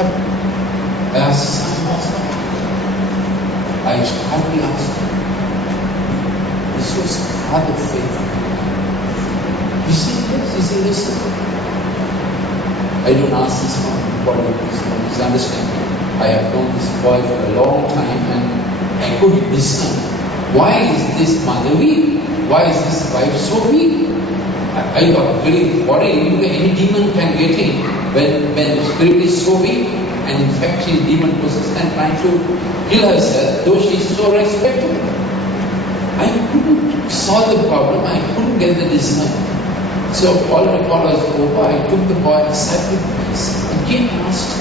happened? I asked the son, what's happened? I hardly asked him. This was father faith. He said, yes. He said, listen. I don't ask this one, please understand. I have known this boy for a long time and I couldn't discern. Why is this mother weak? Why is this wife so weak? I got very worried. Any demon can get in when the spirit is so weak, and in fact she is demon possessed and trying to kill herself, though she is so respectable. I couldn't solve the problem. I couldn't get the discernment. So all the call was over. I took the boy aside with me. Again asked,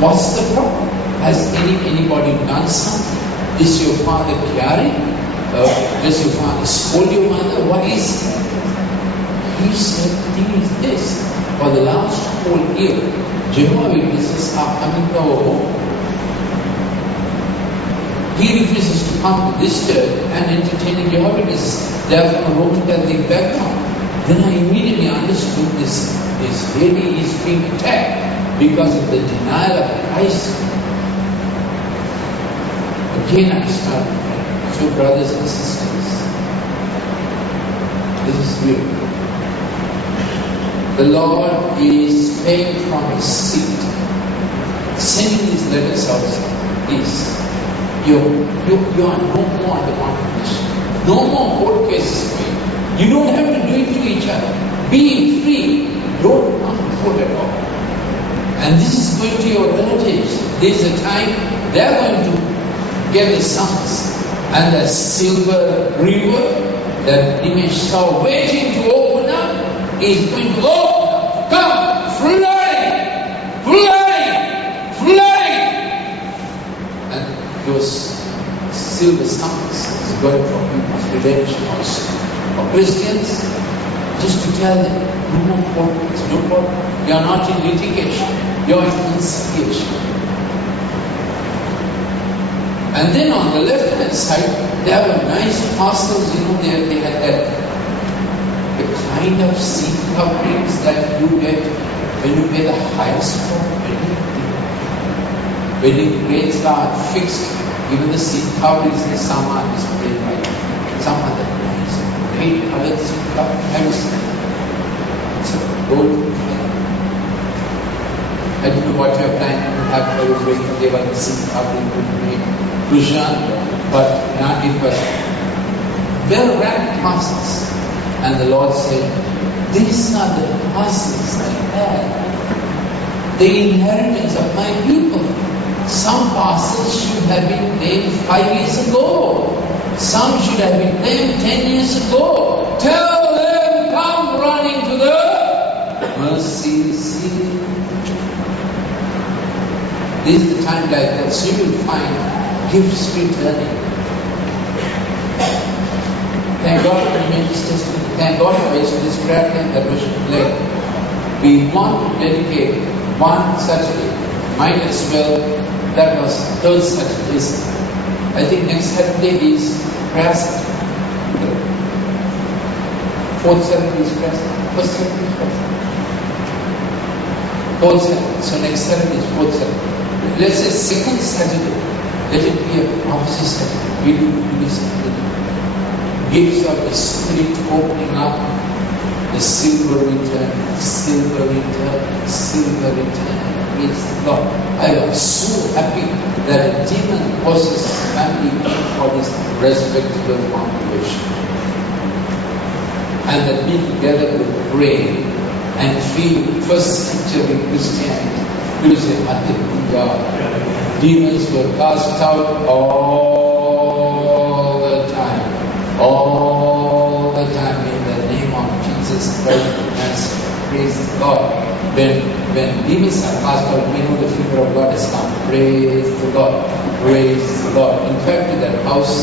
what's the problem? Has anybody done something? Is your father caring? Does your father scold your mother? What is it? He said, the thing is this. For the last whole year, Jehovah's Witnesses are coming to our home. He refuses to come to this church and entertaining Jehovah's Witnesses. They are from a Roman Catholic background. Then I immediately understood this lady is being attacked because of the denial of Christ. Again I started praying. So brothers and sisters, this is real. The Lord is paying from His seat, sending these letters outside. Please, you are no more under condemnation. No more court cases for you. You don't have to do it to each other. Be free. Don't come to court at all. And this is going to your relatives. There is a time they are going to get the sons. And the silver river that Dinesh saw waiting to open up is going to open up. Come, flying, flying, flying. And those silver sons is going for people's redemption also. For Christians, just to tell them, no more problems, no problem. You are not in litigation, you are in conciliation. And then on the left hand side, there were nice parcels, they had that the kind of seat coverings that you get when you pay the highest for wedding rates are fixed. Even the seat coverings in some are displayed by some other price. 800 seat coverings. It's a gold. I don't know what you are planning to have for your wedding. They were the seat covering but not in person. Well-wrapped parcels. And the Lord said, these are the parcels I had. The inheritance of my people. Some parcels should have been claimed 5 years ago. Some should have been claimed 10 years ago. Tell them, come running to the mercy seat. This is the time like that. So you will find gifts returning. Thank God for tremendous testimony. Thank God for this prayer time that we should play. We want to dedicate one Saturday. Might as well. That was third Saturday. I think next Saturday is prayer Saturday. Fourth Saturday is prayer Saturday. First Saturday is prayer Saturday. Fourth Saturday. So next Saturday is fourth Saturday. Let's say second Saturday. Let it be a prophecy Saturday. We do this gifts of the Spirit opening up. The silver return, silver return, silver return. Praise the Lord. I was so happy that a demon-possessed family came for this respectable congregation. And that we together would pray and feel first century Christianity. We say, hallelujah. Demons were cast out all the time. All the time in the name of Jesus Christ. Praise the Lord. When demons are cast out, we know the finger of God has come. Praise the Lord. Praise the Lord. In fact, in that house,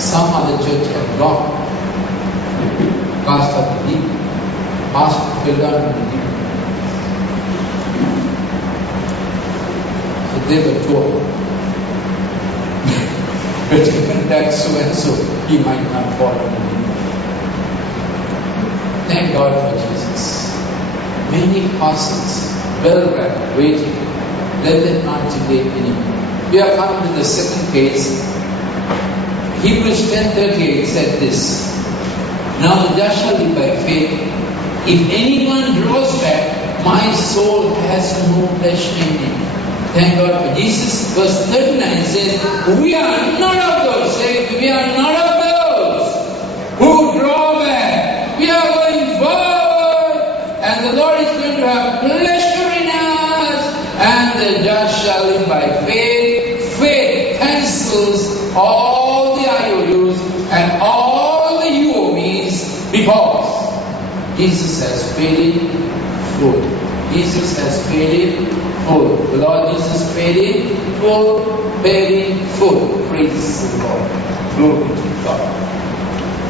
some other church had gone. Cast out the demon. Pastor fell down in the demon. So they were told, but even that so and so, he might not fall in the demon. Thank God for Jesus. Many parcels, well wrapped, waiting. Let them not delay anymore. We are coming to the second case. Hebrews 10:38 said this. Now the just shall live by faith. If anyone draws back, my soul has no pleasure in him. Thank God for Jesus. Verse 39 says, we are not of those. Say, we are not of those who draw back. We are going forward. And the Lord is going to have pleasure in us. And the just shall live by faith. Faith cancels all the IOUs and all the UOVs because Jesus has paid it full. Jesus has paid it full. The Lord Jesus paid it full, paid it full. Praise the Lord. Glory to God.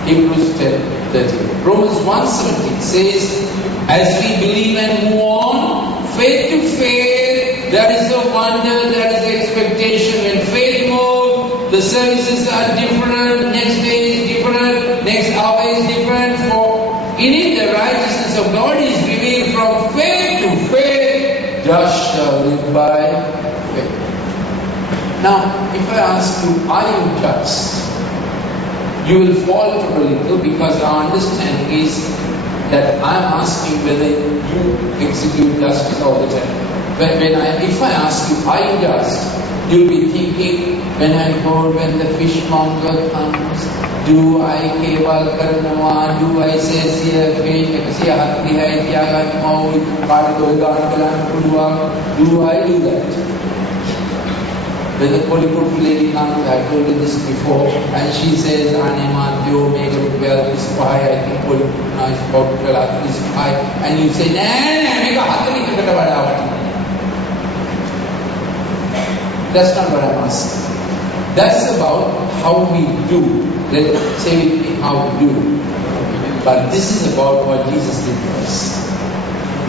Hebrews 10:13. Romans 1:17 says, as we believe and move on, faith to faith, there is a wonder, there is expectation. When faith moves, the services are different, next day is different, next hour is different. For in it the righteousness of God is revealed from faith to faith, just shall live by faith. Now, if I ask you, are you just? You will falter a little because our understanding is that I am asking whether you execute justice all the time. If I ask you, are you just? You'll be thinking, when the fishmonger comes, do I keval karanawa? Do I say siya fish? Siya hati hai siya kan mau pada doigan kalan puluang? Do I do that? When the Polipurti lady comes, I told you this before, and she says, Anima, Dio, make a well, this pie, I think Polipurti now is about to tell this pie, and you say, nah, make a hatari kata. That's not what I'm asking. That's about how we do. Let's say with me how we do. But this is about what Jesus did for us.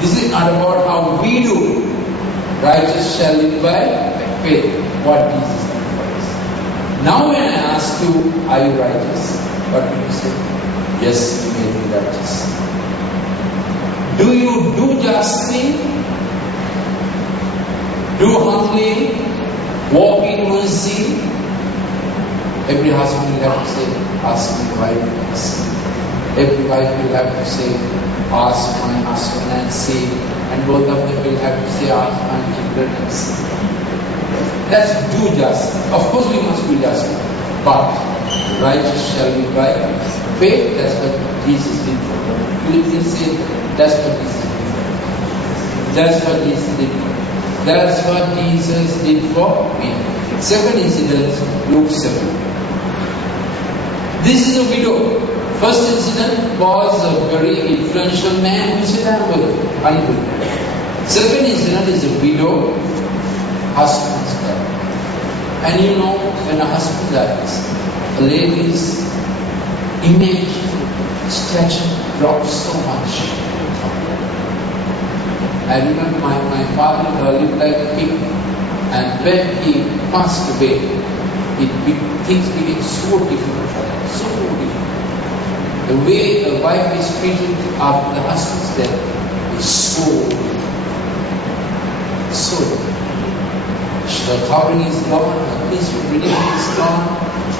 This is not about how we do. Righteous shall live by faith. What Jesus did for us. Now when I ask you, are you righteous? What will you say? Yes, you may be righteous. Do you do justly? Do humbly? Walk in mercy? Every husband will have to say, ask my wife and see. Every wife will have to say, ask my husband and see. And both of them will have to say, ask my children and see. That's do just. Of course we must do just. But righteous shall be by faith. That's what Jesus did for them. You say, that's what Jesus did for them. That's what Jesus did for them. That's what Jesus did for me. Second incident, Luke 7. This is a widow. First incident was a very influential man who said, I'm unwilling. Second incident is a widow, husband's death. And you know, when a husband dies, a lady's image, stature drops so much. I remember my father lived like a king, and when he passed away, things became so difficult for him, so difficult. The way a wife is treated after the husband's death is so difficult. So difficult. Her covering is gone, her peaceful religion is gone,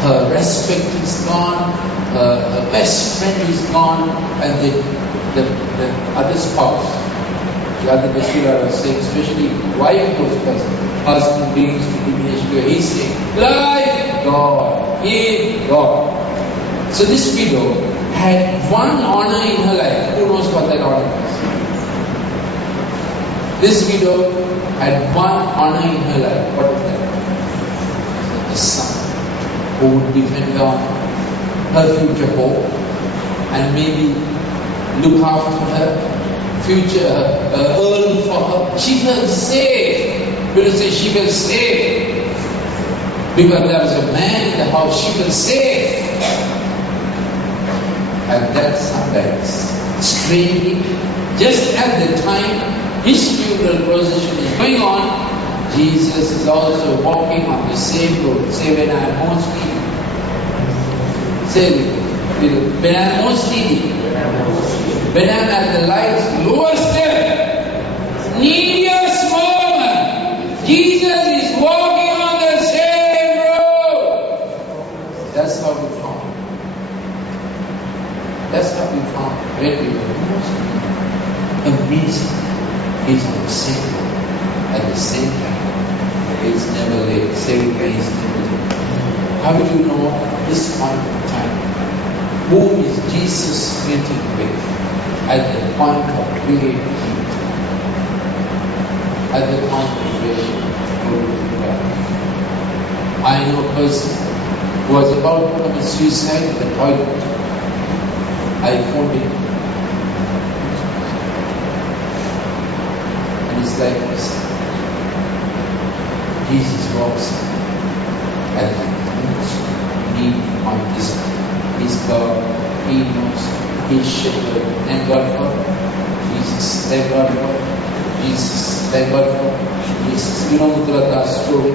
her respect is gone, her best friend is gone, and the other spouse. The other Bashira was saying, especially wife goes first, husband begins to diminish where he's saying, life, God, give God. So this widow had one honor in her life. Who knows what that honor was? This widow had one honor in her life. What was that? The son who would defend her, her future hope, and maybe look after her future, earn for her. She felt safe. People say she felt safe because there was a man in the house. She felt safe. And that sometimes, strangely, just at the time his funeral procession is going on, Jesus is also walking on the same road. Say, when I am most needy. Say, when I am most needy. When I am at the life's lowest step, neediest moment, He's on the same road at the same time. It's never late. Saving grace is never late. How do you know at this point of time who is Jesus meeting with at the point of great need? At the point of great need. I know a person who was about to commit suicide in the toilet. I phoned him. And it's like this. Jesus walks at the most need on this. He's God. He knows. He's shepherd. Thank God for Jesus. Thank God for Jesus. Thank God for Jesus. You know Muthuratha's story.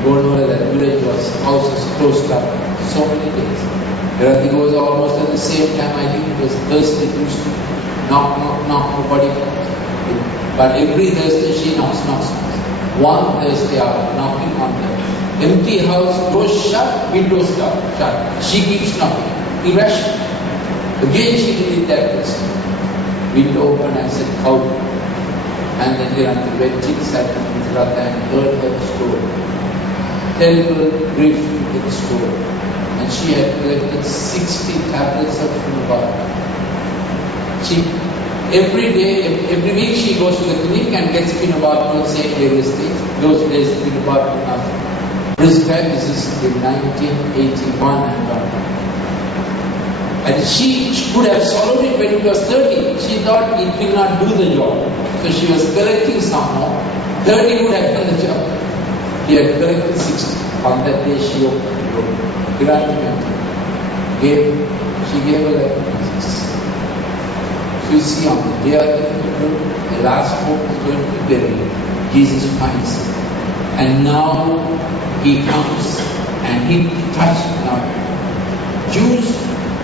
Don't know that village house was closed up so many days. It was almost at the same time. I think it was Thursday, Tuesday. Knock, nobody. But every Thursday she knocks. One Thursday hour, knocking on the empty house, doors shut, windows shut. She keeps knocking. Irrational. Again she did it that Thursday. Window open and said, out. And then they ran the red chicks sat in Muthuratha and heard her story. Terrible grief in the story. And she had collected 60 tablets of phenobarbital. Every week she goes to the clinic and gets phenobarbital, say various things. Those days phenobarbital are prescribed. This is in 1981 and she could have swallowed it when it was 30. She thought it will not do the job. So she was collecting some more. 30 would have done the job. He had collected 60. On that day she opened the door. She gave her life to Jesus. So you see, on the day of the last hope is going to be buried. Jesus finds him. And now he comes and he touched now. Jews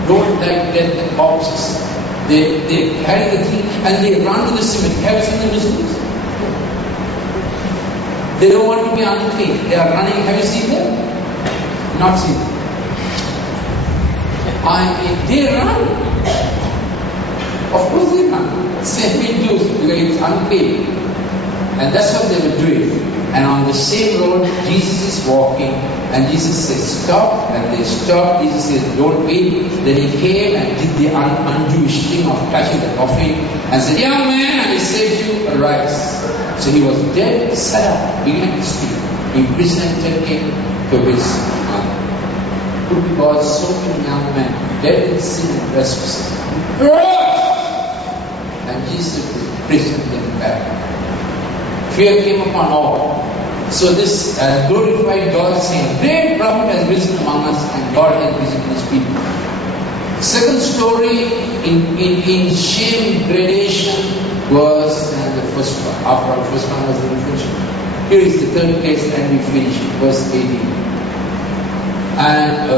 don't like dead corpses. They carry the thing and they run to the cemetery. Have you seen the Muslims? They don't want to be unclean. They are running. Have you seen them? Not seen them. They run. Of course they run. Same with Jews because it's unclean. And that's what they were doing. And on the same road, Jesus is walking. And Jesus says, stop. And they stopped. Jesus says, don't wait. Then he came and did the un-Jewish thing of touching the coffin. And said, young man, I saved you, arise. So he was dead, sat up, began to speak. He presented him to his mother. Because so many young men, dead in sin and trespass. And Jesus presented him back. Fear came upon all. So this glorified God saying, great prophet has risen among us and God has visited his people. Second story in shame gradation was the first one. After all, the first one was the reflection. Here is the third case and we finish it. Verse 18. And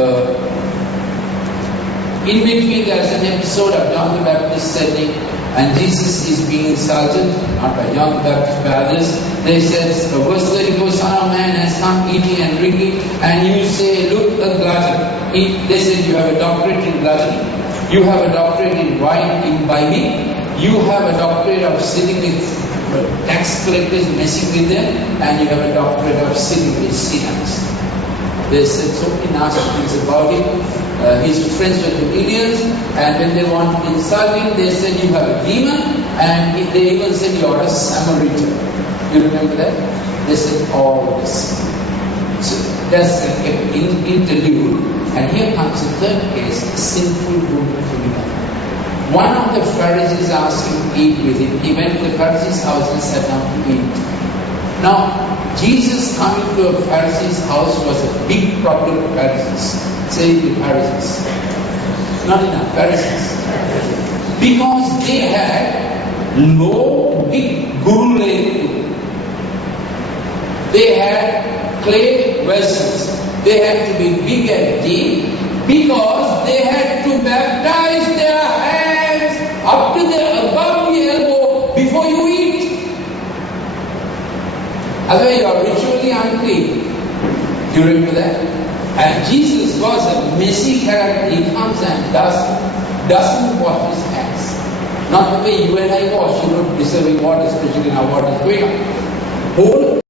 in between there is an episode of John the Baptist setting and Jesus is being insulted, not by John the Baptist, by others. They said, verse 34, Son of Man has come eating and drinking, and you say, look, a glutton. They said, you have a doctorate in gluttony. You have a doctorate in wine, in imbibing. You have a doctorate of sitting with tax collectors, messing with them, and you have a doctorate of sitting with sinners. They said so many nasty things about him. His friends were comedians, and when they wanted to insult him, they said, you have a demon, and they even said, you are a Samaritan. You remember that? They said all this. So that's an interlude. And here comes the third case, sinful woman Philippa. One of the Pharisees asked him to eat with him. He went to the Pharisee's house and sat down to eat. Now, Jesus coming to a Pharisee's house was a big problem for Pharisees. Say the Pharisees. Not enough, Pharisees. Because they had no big guru level. They had clay vessels. They had to be big and deep because they had to baptize their hands up to the above the elbow before you eat. Otherwise you are ritually unclean. Do you remember that? And Jesus was a messy character. He comes and doesn't wash his hands. Not the way you and I wash, deserving water, especially now water is going up. Whole